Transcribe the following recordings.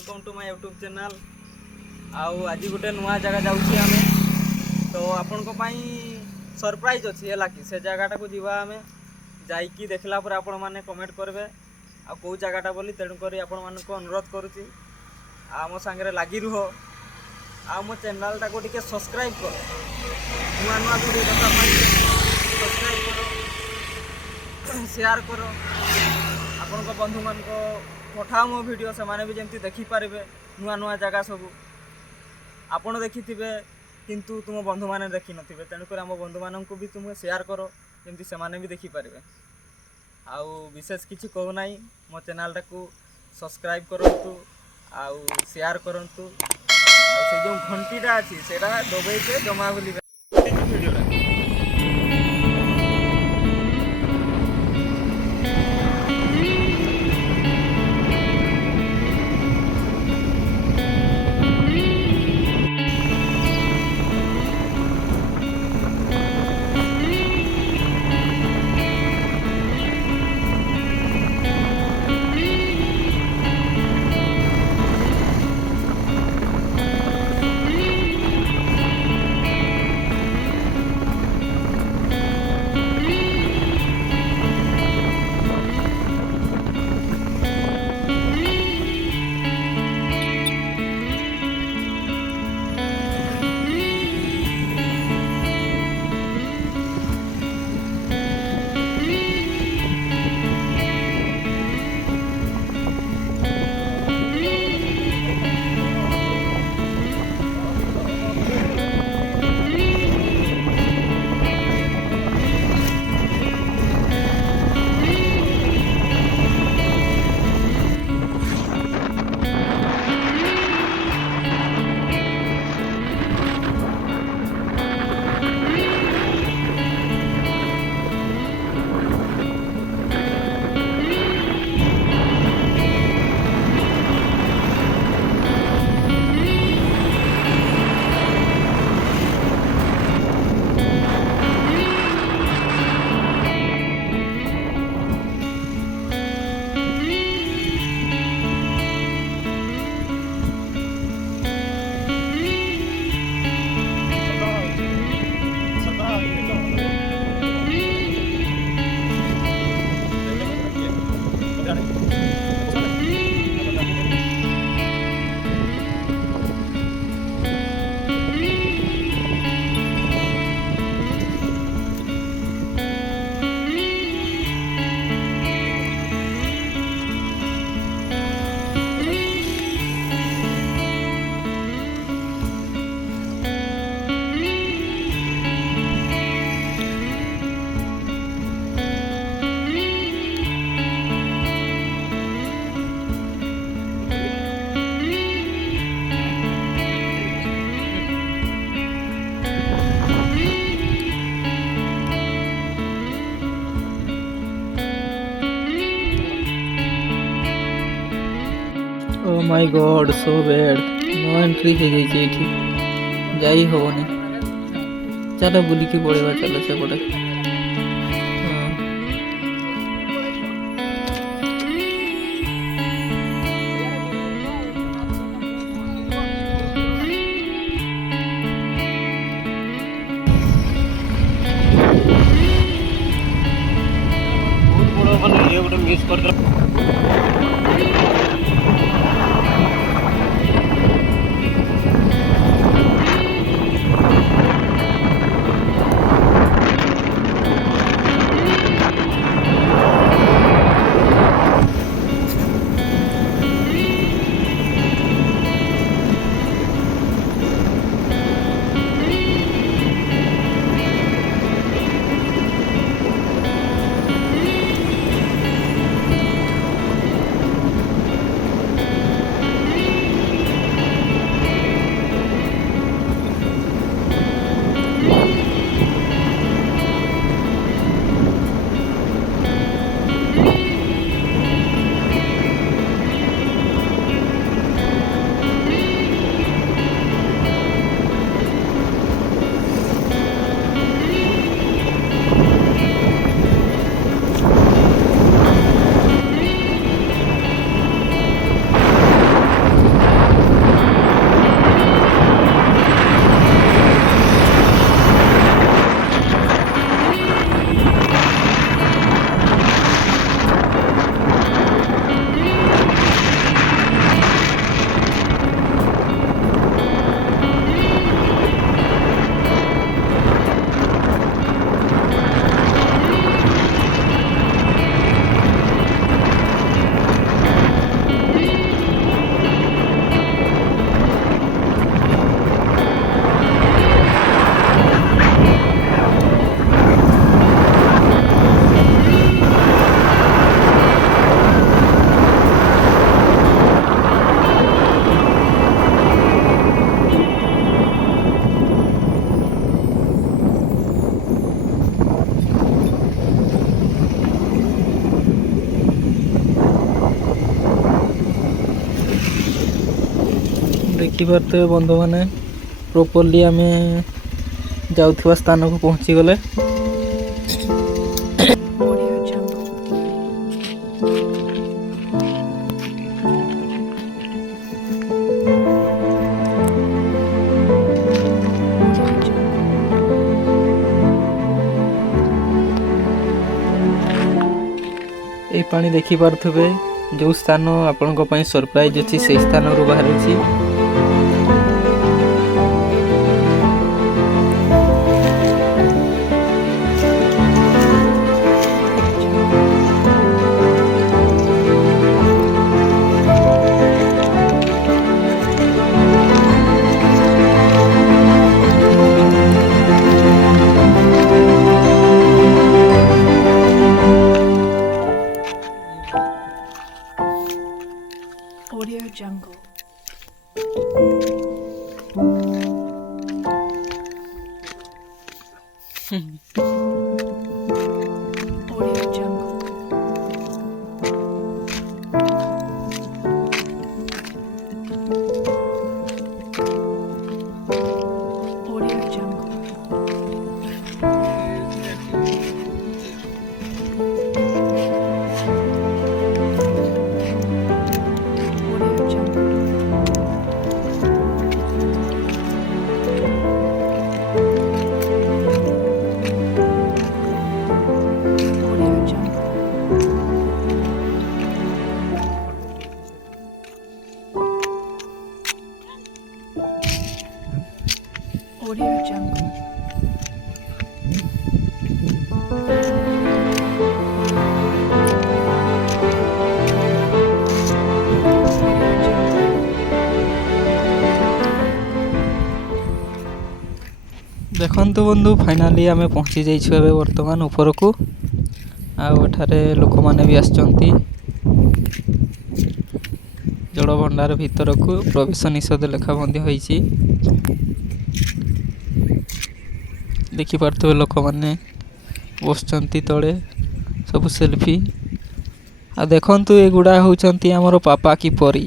Welcome to my YouTube channel. आज गोटे नुआ जगह जाऊँगी आम तो आपण सरप्राइज अच्छी है कि से जगटा को जीवा आम जाकि देखला पर आपण मैंने कमेंट करेंगे आ कौ जगटा बोली तेणुक आपण मान अनुरोध करुच्ची आम सांगे लगी रुह आ मो चैनलटा को टिके सब्सक्राइब कर नुआ नुआ वीडियो देखा सब्सक्राइब कर शेयर कर आपण बंधु मान पठाओ मो वीडियो से माने भी जमती देखिपारे नुआ नुआ जगह सब आपण देखि किंतु तुम बंधु मैंने देखी नथिबे तेणुक आम बंधु मान भी तुम शेयर कर जमती से माने भी देखिपारे आउ विशेष किसी कहूना मो चैनलटा को सब्सक्राइब करंतु आउ शेयर करंतु से जो घंटीटा अच्छी से दबाई के जमा बोली वीडियोटा oh my god so bad no entry हो जाइए ये जाई होनी चलो बुलिकी पड़ेगा चलो सेपटे बहुत बड़ा ये गोटे मिस कर ଦେଖିପାରୁଥିବେ ବନ୍ଧୁମାନେ ପ୍ରପରଲି ଆମେ ଯାଉଥିବା ସ୍ଥାନକୁ ପହଞ୍ଚିଗଲେ। Audio Jungle. Audio Jungle. এই ପାଣି ଦେଖିପାରୁଥିବେ ଯେଉଁ ସ୍ଥାନ ଆପଣଙ୍କ ପାଇଁ ସରପ୍ରାଇଜ୍ ଅଛି ସେହି ସ୍ଥାନରୁ ବାହାରୁଛି। Audio Jungle. Audio Jungle. Audio Jungle. Audio Jungle. Audio Jungle. Audio Jungle. Audio Jungle. ଦେଖନ୍ତୁ ବନ୍ଧୁ ଫାଇନାଲି ଆମେ ପହଞ୍ଚି ଯାଇଛୁ ଏବେ ବର୍ତ୍ତମାନ ଉପରକୁ। ଆଉ ଏଠାରେ ଲୋକମାନେ ବି ଆସିଛନ୍ତି। ଜଳଭଣ୍ଡାର ଭିତରକୁ ପ୍ରବେଶ ନିଷେଧ ଲେଖା ମଧ୍ୟ ହୋଇଛି। ଦେଖିପାରୁଥିବେ ଲୋକମାନେ ବସିଛନ୍ତି ତଳେ ସବୁ ସେଲ୍ଫି। ଆଉ ଦେଖନ୍ତୁ ଏଗୁଡ଼ା ହେଉଛନ୍ତି ଆମର ପାପା କି ପରି,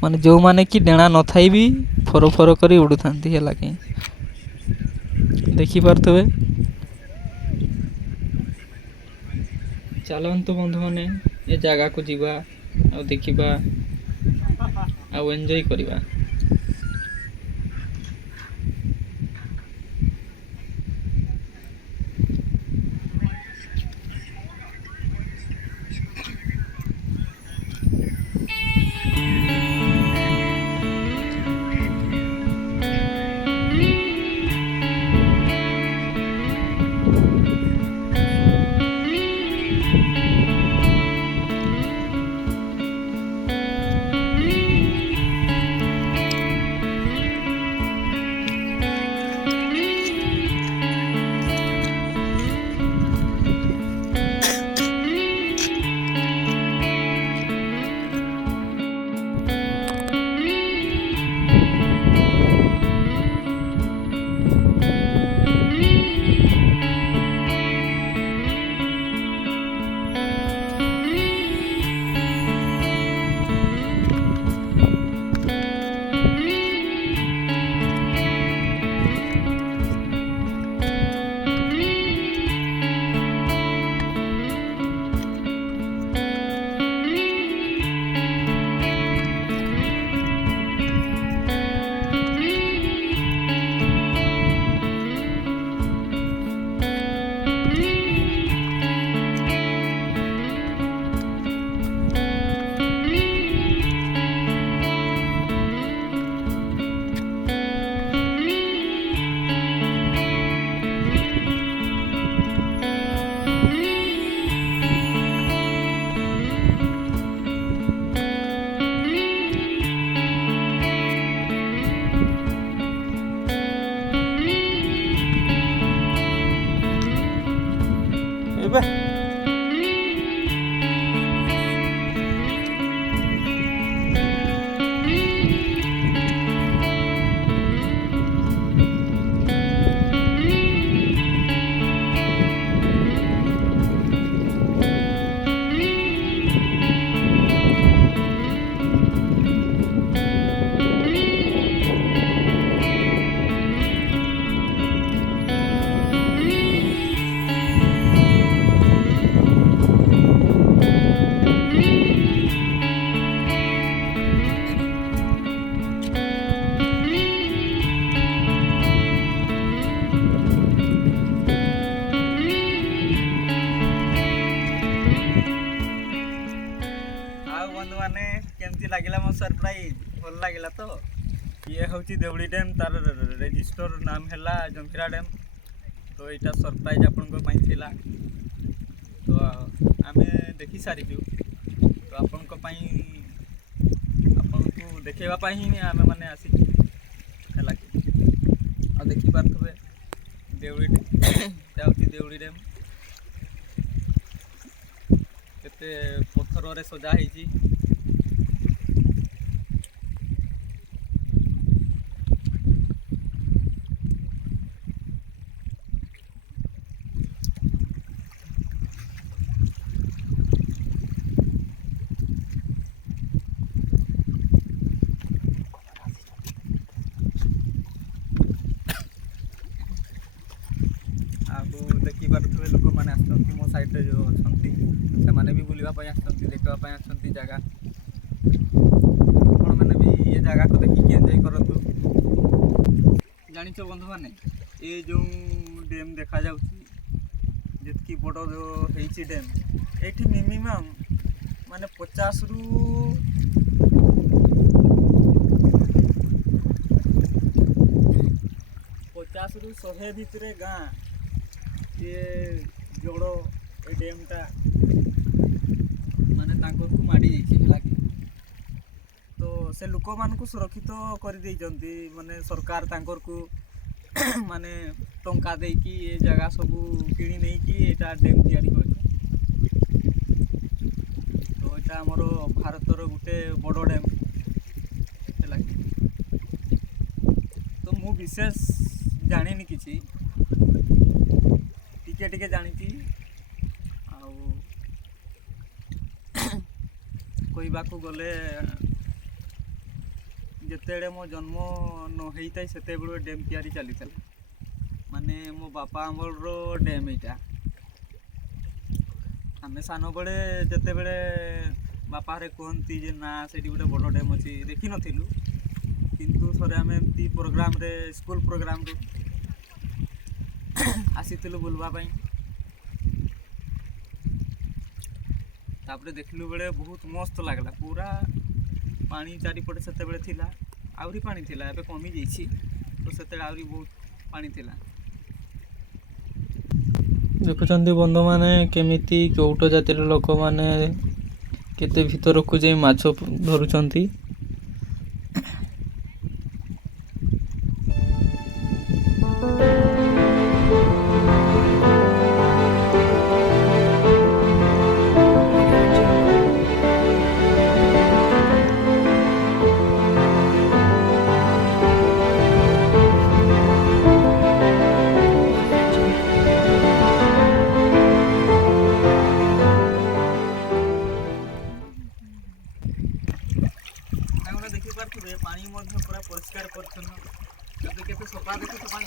ମାନେ ଯେଉଁମାନେ କି ଡେଣା ନଥାଇ ବି ଫର ଫର କରି ଉଡ଼ୁଥାନ୍ତି ହେଲା କି। ଦେଖିପାରୁଥିବେ। ଚାଲନ୍ତୁ ବନ୍ଧୁମାନେ ଏ ଜାଗାକୁ ଯିବା ଆଉ ଦେଖିବା ଆଉ ଏନ୍ଜୟ କରିବା। ଏବେ ହେଇଥିଲା ତ ଇଏ ହେଉଛି ଦେଉଳି ଡ୍ୟାମ୍, ତାର ରେଜିଷ୍ଟର ନାମ ହେଲା ଜଙ୍କିରା ଡ୍ୟାମ୍। ତ ଏଇଟା ସରପ୍ରାଇଜ୍ ଆପଣଙ୍କ ପାଇଁ ଥିଲା। ତ ଆମେ ଦେଖି ସାରିଛୁ, ତ ଆପଣଙ୍କ ପାଇଁ ଆପଣଙ୍କୁ ଦେଖେଇବା ପାଇଁ ହିଁ ଆମେ ମାନେ ଆସିଛୁ ହେଲା କି। ଆଉ ଦେଖିପାରୁଥିବେ ଦେଉଳି ଏଇଟା ହେଉଛି ଦେଉଳି ଡ୍ୟାମ୍, କେତେ ପଥରରେ ସଜା ହେଇଛି। ଆଉ ଦେଖିପାରୁଥିବେ ଲୋକମାନେ ଆସୁଛନ୍ତି ମୋ ସାଇଡ଼ରେ ଯେଉଁ ଅଛନ୍ତି, ସେମାନେ ବି ବୁଲିବା ପାଇଁ ଆସୁଛନ୍ତି, ଦେଖିବା ପାଇଁ ଆସୁଛନ୍ତି ଜାଗା। ଆପଣମାନେ ବି ଏ ଜାଗାକୁ ଦେଖିକି ଏନ୍ଜୟ କରନ୍ତୁ। ଜାଣିଛ ବନ୍ଧୁମାନେ, ଏ ଯେଉଁ ଡ୍ୟାମ୍ ଦେଖାଯାଉଛି, ଯେତିକି ବଡ଼ ଯେଉଁ ହେଇଛି ଡ୍ୟାମ୍, ଏଇଠି ମିନିମମ୍ ମାନେ 50ରୁ 100 ଭିତରେ ଗାଁ ये जोड़ ए डैमटा माने तांको माड़ी जाइए कि तो से लोक मान सुरक्षित कर देइचंती माने सरकार तांकर को माने टंका देकी ये जगह सब किणी नहीं कि एटा डैम तैयारी कर। तो एटा हमर भारतर गुटे बड़ डैम है। तो मु विशेष जानी किसी टिके टिके जानी कहवाक गले जिते मो जन्म न होता से डैम तैयारी चली माने मो बापा आमर डैम यहाँ आम सान बड़े जिते बड़े बापा रे कहती जे ना से गोटे बड़ डैम अच्छी देखी नथिलु किंतु थोड़े आम एमती प्रोग्राम रे स्कूल प्रोग्राम रू आसीलु बुलवाई तापरे देखलु बेले बहुत मस्त लगला पूरा पानी चारिपटे से थिला आउरी पानी थिला एबे कमी जाइछि तो सेते आउरी बहुत पानी थिला। देखुଛନ୍ତି ବନ୍ଧୁମାନେ କେମିତି କେଉଟ ଜାତିର ଲୋକମାନେ କେତେ ଭିତରକୁ ଯାଇ ମାଛ ଧରୁଛନ୍ତି। देखिए पानी पूरा परिष्कार परिच्छन्न के सफा देखो तो पानी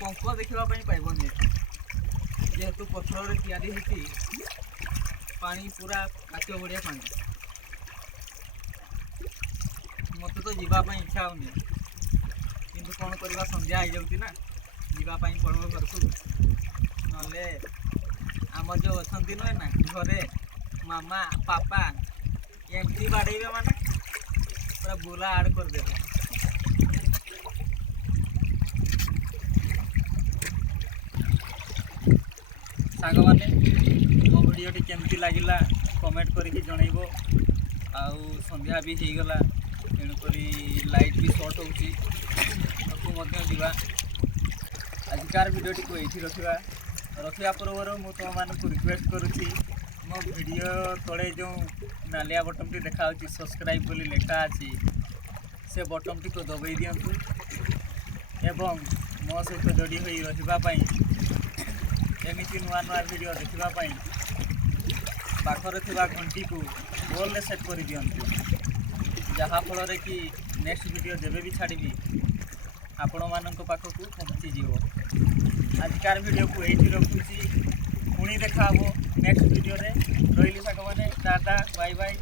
पंख देखापी पाइबनी जेहेतु पथर तैयारी होती पानी पूरा काच बढ़िया पानी मत तो जावाई इच्छा होनी किंतु कौन करवा संध्या हो जाऊँगी ना जावाई पड़ो घर को नले आम जो अच्छा नुहे ना घरे मामा पापा एमती बाड़े माने पूरा बुला आड़ करदे। सांग मैंने मो भिडियोटी केमती लगिला कमेंट करके जनइब आउ संध्या भी हो गला तेणुक लाइट भी सर्ट होगा आजिकार भिडियोटी को ये रखा पूर्व मुझे तुम मानक रिक्वेस्ट करुँची मो भिडियो तले जो नालिया बटन टी देखा सब्सक्राइब बोली लेखा अच्छी से बटन टी को दबाई दिंतु एवं मो सहित जोड़ी हो रही एमती नुआ नुआ भिडियो देखापी पाखरे थिबा घंटी को गोल सेट कर दिंतु जहाँफल कि नेक्स्ट वीडियो जब भी छाड़ी आपण मान पाखक पहुँचीज। आजिकार वीडियो को यही रखुची पुणी देखा नेक्स्ट वीडियो रे रही साग मैंने टाटा बाय बाय।